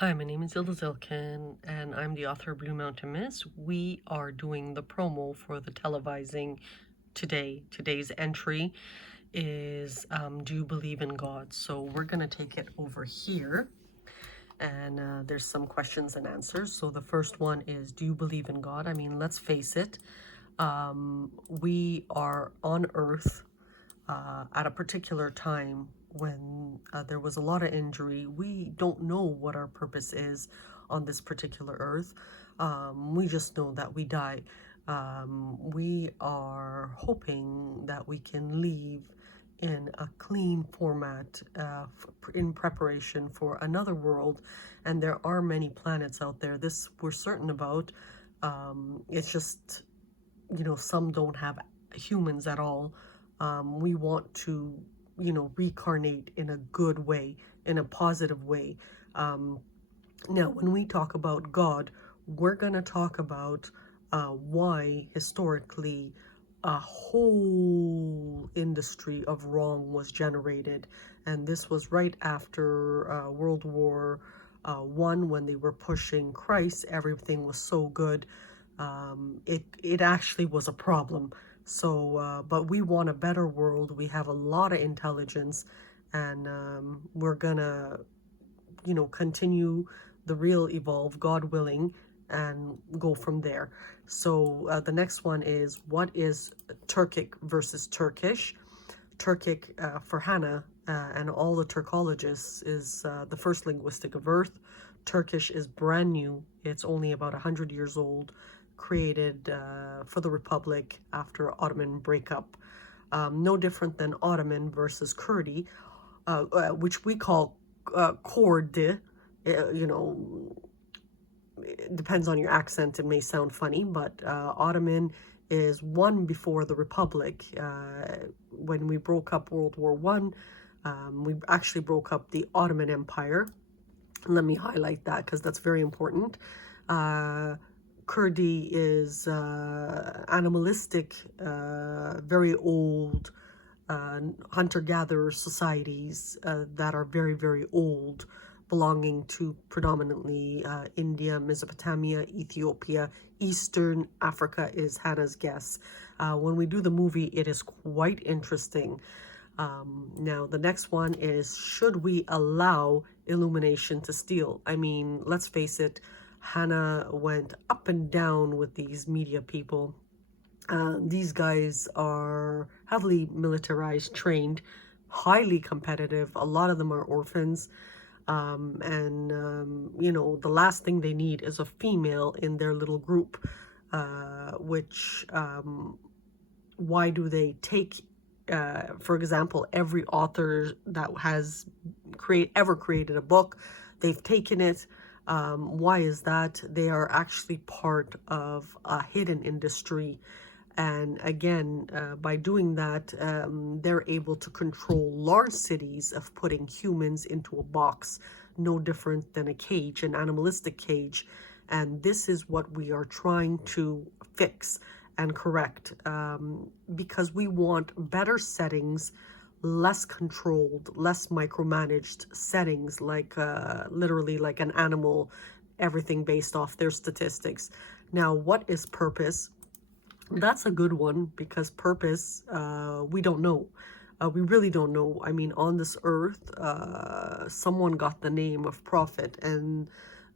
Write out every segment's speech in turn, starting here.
Hi, my name is Ilda Zilkin, and I'm the author of Blue Mountain Mist. We are doing the promo for the televising today. Today's entry is Do You Believe in God? So we're going to take it over here, and there's some questions and answers. So the first one is, do you believe in God? I mean, let's face it, we are on Earth at a particular time when there was a lot of injury. We don't know what our purpose is on this particular earth. We just know that we die. We are hoping that we can leave in a clean format in preparation for another world. And there are many planets out there. This we're certain about. It's just, some don't have humans at all. We want to, reincarnate in a good way, in a positive way. Now, when we talk about God, we're going to talk about why historically a whole industry of wrong was generated. And this was right after World War One, when they were pushing Christ. Everything was so good. It actually was a problem. So, but we want a better world. We have a lot of intelligence, and we're gonna, continue the real evolve, God willing, and go from there. So the next one is, what is Turkic versus Turkish? Turkic for Hanna and all the Turkologists is the first linguistic of Earth. Turkish is brand new. It's only about 100 years old, created for the Republic after Ottoman breakup. No different than Ottoman versus Kurdi, which we call Kurdi. It depends on your accent. It may sound funny, but Ottoman is one before the Republic. When we broke up World War One, we actually broke up the Ottoman Empire. Let me highlight that because that's very important. Kurdi is animalistic, very old hunter-gatherer societies that are very, very old, belonging to predominantly India, Mesopotamia, Ethiopia. Eastern Africa is Hannah's guess. When we do the movie, it is quite interesting. Now, the next one is, should we allow illumination to steal? I mean, let's face it, Hanna went up and down with these media people. These guys are heavily militarized, trained, highly competitive. A lot of them are orphans. The last thing they need is a female in their little group, why do they take, for example, every author that has ever created a book, they've taken it. Why is that? They are actually part of a hidden industry. And again, by doing that, they're able to control large cities of putting humans into a box, no different than a cage, an animalistic cage. And this is what we are trying to fix and correct, because we want better settings, less controlled, less micromanaged settings, like literally like an animal, everything based off their statistics. Now, what is purpose? That's a good one, because purpose, we don't know. We really don't know. I mean, on this earth, someone got the name of prophet, and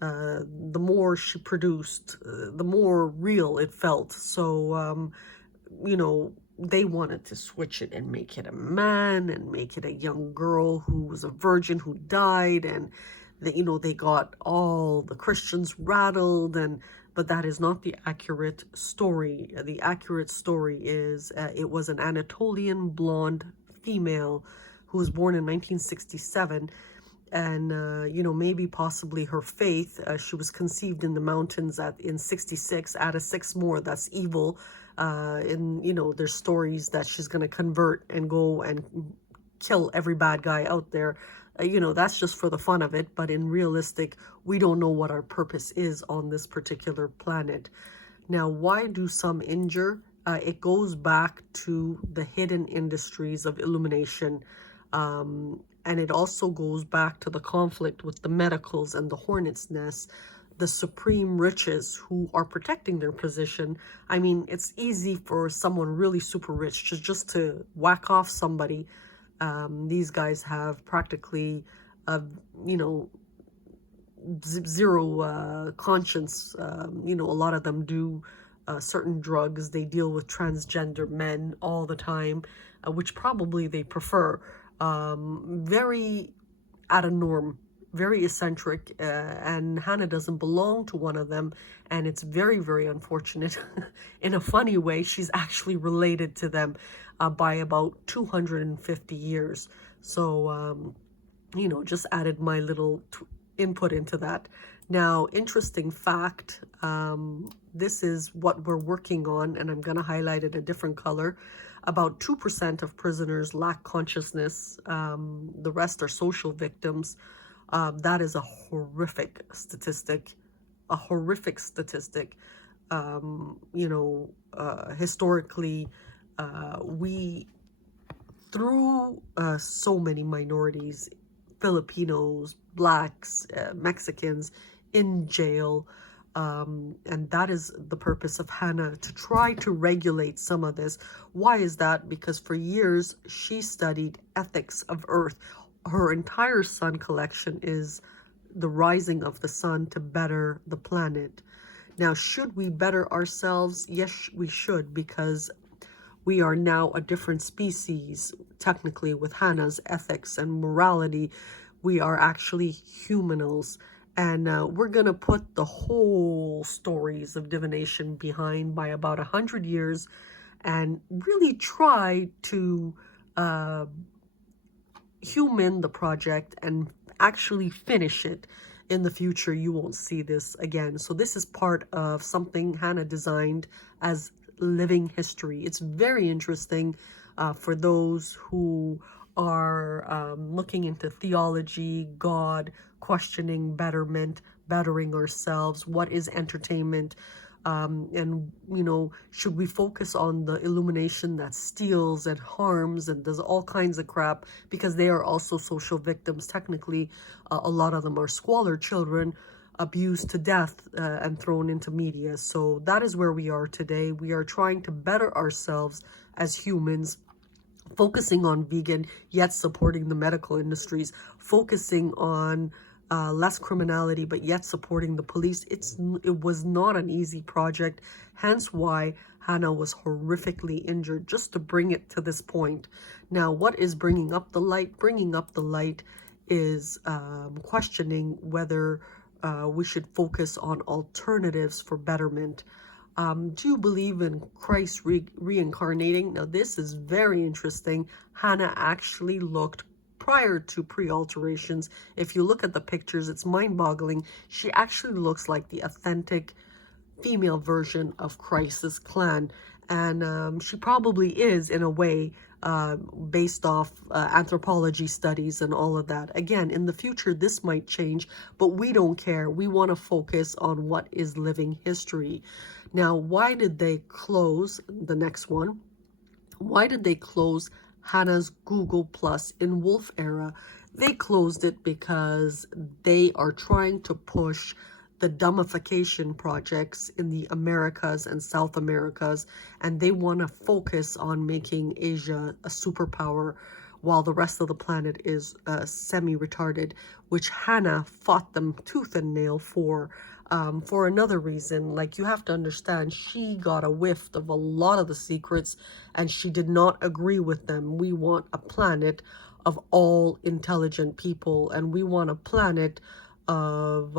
the more she produced, the more real it felt. So, they wanted to switch it and make it a man and make it a young girl who was a virgin who died, and they got all the Christians rattled, but that is not the accurate story. The accurate story is it was an Anatolian blonde female who was born in 1967, and maybe possibly her faith. She was conceived in the mountains in 66. Out of 6 more, that's evil. There's stories that she's going to convert and go and kill every bad guy out there. That's just for the fun of it. But in realistic, we don't know what our purpose is on this particular planet. Now, why do some injure? It goes back to the hidden industries of illumination. And it also goes back to the conflict with the medicals and the hornet's nest, the supreme riches who are protecting their position. I mean, it's easy for someone really super rich just to whack off somebody. These guys have practically, uh, you know, zero conscience. A lot of them do certain drugs. They deal with transgender men all the time, which probably they prefer. Very out of norm, very eccentric, and Hanna doesn't belong to one of them, and it's very, very unfortunate. In a funny way, she's actually related to them by about 250 years. So, just added my little input into that. Now, interesting fact, this is what we're working on, and I'm going to highlight it a different color. About 2% of prisoners lack consciousness. The rest are social victims. That is a horrific statistic. A horrific statistic. Historically, we, through so many minorities, Filipinos, blacks, Mexicans in jail. And that is the purpose of Hanna, to try to regulate some of this. Why is that? Because for years she studied ethics of Earth. Her entire sun collection is the rising of the sun to better the planet. Now, should we better ourselves? Yes, we should, because we are now a different species. Technically, with Hanna's ethics and morality, we are actually humanals. And we're going to put the whole stories of divination behind by about 100 years and really try to human the project and actually finish it. In the future, you won't see this again. So this is part of something Hanna designed as living history. It's very interesting for those who are looking into theology, God, questioning betterment, bettering ourselves, what is entertainment, and should we focus on the illumination that steals and harms and does all kinds of crap, because they are also social victims. Technically, a lot of them are squalor children, abused to death and thrown into media. So that is where we are today. We are trying to better ourselves as humans, focusing on vegan, yet supporting the medical industries, focusing on less criminality, but yet supporting the police. It was not an easy project, hence why Hanna was horrifically injured, just to bring it to this point. Now, what is bringing up the light? Bringing up the light is questioning whether we should focus on alternatives for betterment. Do you believe in Christ reincarnating? Now, this is very interesting. Hanna actually looked prior to pre-alterations. If you look at the pictures, it's mind-boggling. She actually looks like the authentic female version of Christ's clan. And she probably is, in a way, based off anthropology studies and all of that. Again, in the future, this might change, but we don't care. We want to focus on what is living history. Now, why did they close the next one? Why did they close Hanna's Google Plus in Wolf era? They closed it because they are trying to push the dumbification projects in the Americas and South Americas, and they want to focus on making Asia a superpower while the rest of the planet is semi-retarded, which Hanna fought them tooth and nail for another reason. Like, you have to understand, she got a whiff of a lot of the secrets and she did not agree with them. We want a planet of all intelligent people, and we want a planet of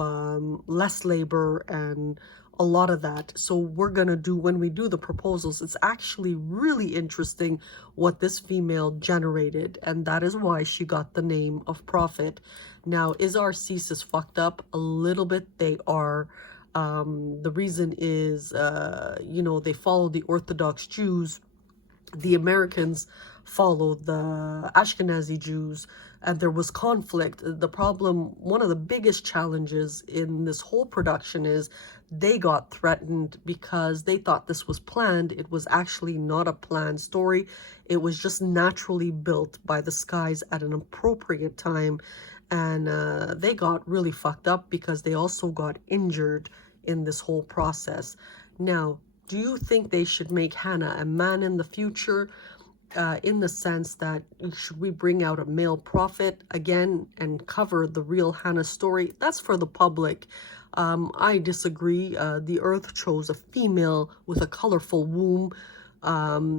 less labor and a lot of that. So we're gonna do, when we do the proposals, it's actually really interesting what this female generated, and that is why she got the name of Prophet. Now, is our CSIS fucked up? A little bit, they are. The reason is, they follow the Orthodox Jews. The Americans follow the Ashkenazi Jews. and there was conflict. The problem, one of the biggest challenges in this whole production is they got threatened because they thought this was planned. It was actually not a planned story. It was just naturally built by the skies at an appropriate time. And they got really fucked up because they also got injured in this whole process. Now, do you think they should make Hanna a man in the future? In the sense that should we bring out a male prophet again and cover the real Hanna story? That's for the public. I disagree. The earth chose a female with a colorful womb.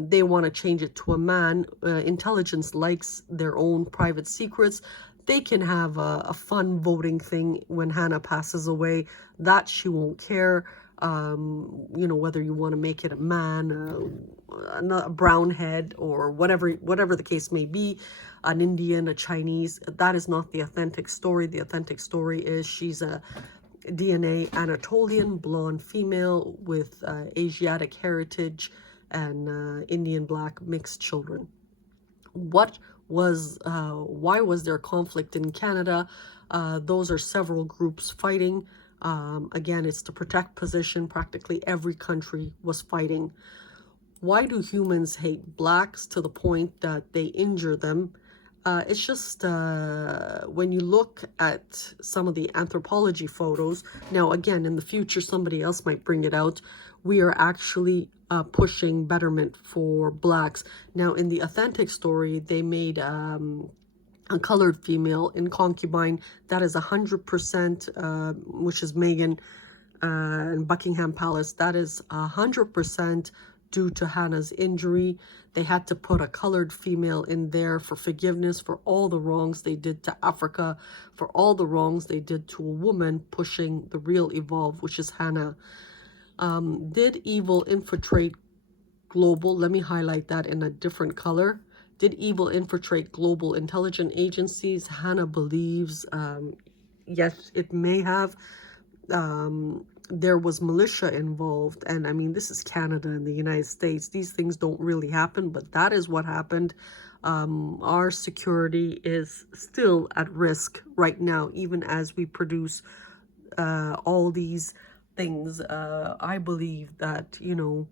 They want to change it to a man. Intelligence likes their own private secrets. They can have a fun voting thing when Hanna passes away. That she won't care. You know, whether you want to make it a man, a brown head, or whatever the case may be, an Indian, a Chinese. That is not the authentic story. The authentic story is she's a DNA Anatolian blonde female with Asiatic heritage and Indian black mixed children. Why was there conflict in Canada? Those are several groups fighting. Again, it's to protect position. Practically every country was fighting. Why do humans hate blacks to the point that they injure them? It's just when you look at some of the anthropology photos, now again, in the future, somebody else might bring it out, we are actually pushing betterment for blacks. Now, in the authentic story, they made a colored female in concubine. That is 100%, which is Meghan in Buckingham Palace. That is 100% due to Hanna's injury. They had to put a colored female in there for forgiveness for all the wrongs they did to Africa, for all the wrongs they did to a woman pushing the real evolve, which is Hanna. Did evil infiltrate global? Let me highlight that in a different color. Did evil infiltrate global intelligence agencies? Hanna believes, yes, it may have. There was militia involved, and I mean, this is Canada and the United States. These things don't really happen, but that is what happened. Our security is still at risk right now, even as we produce all these things. I believe that, you know,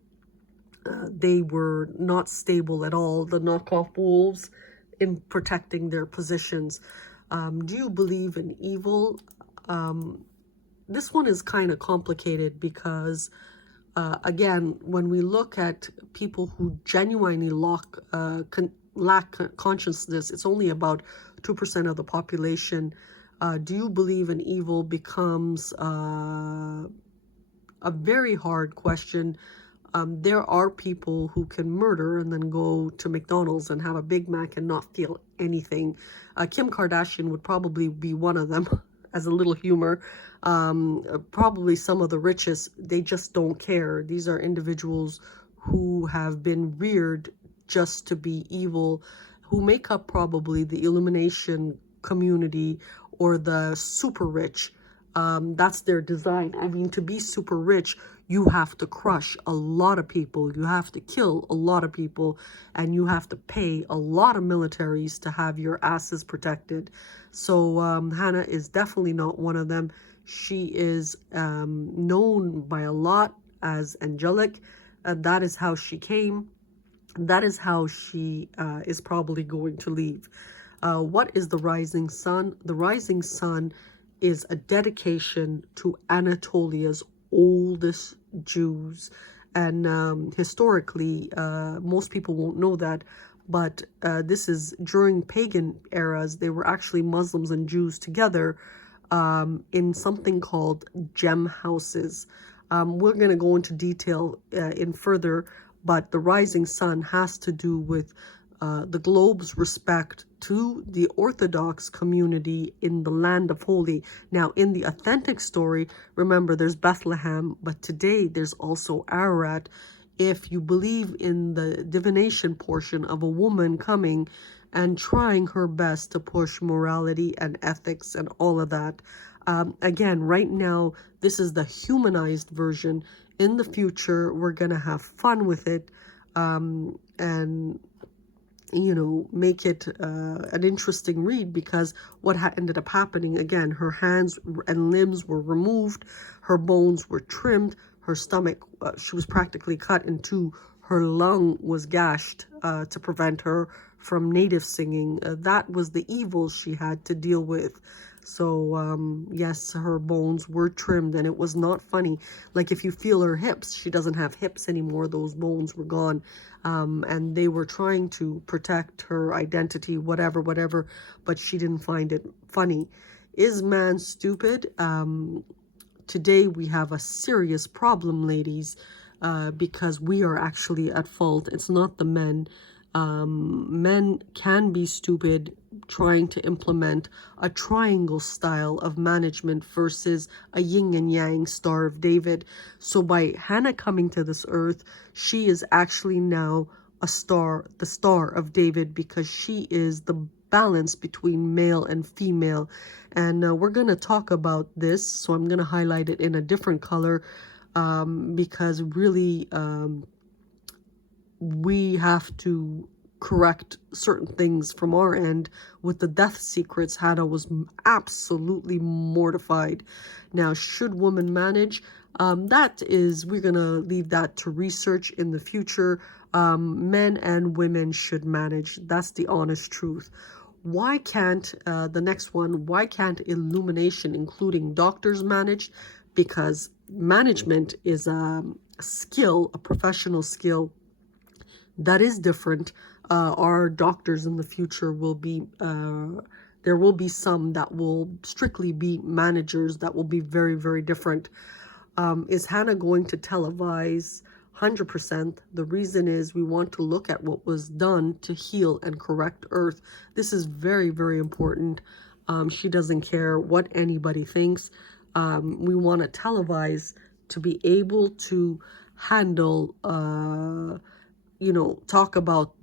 they were not stable at all, the knockoff wolves, in protecting their positions. Do you believe in evil? This one is kind of complicated because, again, when we look at people who genuinely lack consciousness, it's only about 2% of the population. Do you believe in evil becomes a very hard question. There are people who can murder and then go to McDonald's and have a Big Mac and not feel anything. Kim Kardashian would probably be one of them, as a little humor. Probably some of the richest, they just don't care. These are individuals who have been reared just to be evil, who make up probably the illumination community or the super rich. That's their design. I mean, to be super rich, you have to crush a lot of people, you have to kill a lot of people, and you have to pay a lot of militaries to have your asses protected. So Hanna is definitely not one of them. She is known by a lot as angelic. That is how she came. That is how she is probably going to leave. What is the rising sun? The rising sun is a dedication to Anatolia's oldest Jews. And historically, most people won't know that, but this is during pagan eras. They were actually Muslims and Jews together in something called gem houses. We're going to go into detail in further, but the rising sun has to do with the globe's respect to the Orthodox community in the land of holy. Now, in the authentic story, remember, there's Bethlehem, but today there's also Ararat. If you believe in the divination portion of a woman coming and trying her best to push morality and ethics and all of that. Again, right now, this is the humanized version. In the future, we're going to have fun with it. And make it an interesting read, because what ended up happening, again, her hands and limbs were removed, her bones were trimmed, her stomach, she was practically cut in two, her lung was gashed to prevent her from native singing. That was the evil she had to deal with. So yes, her bones were trimmed, and it was not funny. Like, if you feel her hips, she doesn't have hips anymore. Those bones were gone. And they were trying to protect her identity, whatever, but she didn't find it funny. Is man stupid? Today we have a serious problem, ladies, because we are actually at fault. It's not the men. Men can be stupid trying to implement a triangle style of management versus a yin and yang Star of David. So by Hanna coming to this earth, she is actually now a star, the Star of David, because she is the balance between male and female. And we're going to talk about this, so I'm going to highlight it in a different color, because really we have to correct certain things from our end. With the death secrets, Hanna was absolutely mortified. Now, should women manage? We're gonna leave that to research in the future. Men and women should manage. That's the honest truth. Why can't, the next one, why can't illumination, including doctors, manage? Because management is a skill, a professional skill that is different. Our doctors in the future will be, there will be some that will strictly be managers that will be very, very different. Is Hanna going to televise? 100%. The reason is we want to look at what was done to heal and correct Earth. This is very, very important. She doesn't care what anybody thinks. We want to televise to be able to handle, talk about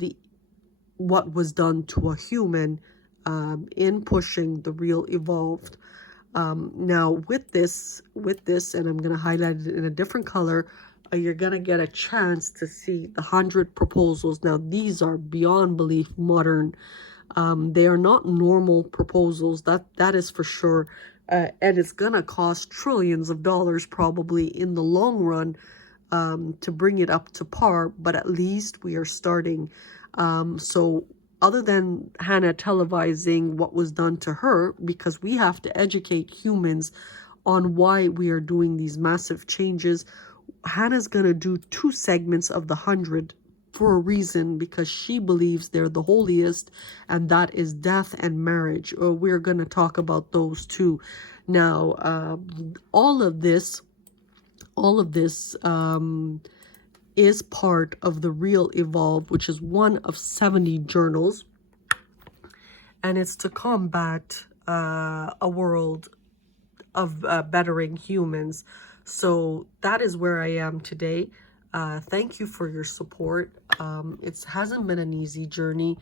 what was done to a human in pushing the real evolved. Now with this, and I'm going to highlight it in a different color, you're going to get a chance to see the 100 proposals. Now these are beyond belief modern. They are not normal proposals, that is for sure. And it's going to cost trillions of dollars probably in the long run to bring it up to par, but at least we are starting. So other than Hanna televising what was done to her, because we have to educate humans on why we are doing these massive changes, Hanna's going to do 2 segments of the 100 for a reason, because she believes they're the holiest, and that is death and marriage. We're going to talk about those too. Now, all of this is part of the Real Evolve, which is one of 70 journals, and it's to combat a world of bettering humans. So that is where I am today. Thank you for your support. It hasn't been an easy journey,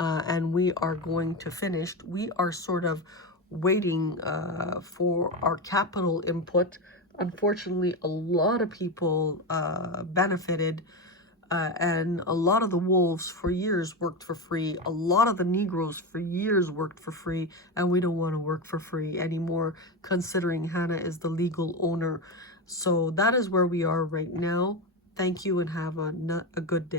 and we are going to finish. We are sort of waiting for our capital input. Unfortunately, a lot of people benefited, and a lot of the wolves for years worked for free. A lot of the Negroes for years worked for free, and we don't want to work for free anymore, considering Hanna is the legal owner. So that is where we are right now. Thank you, and have a good day.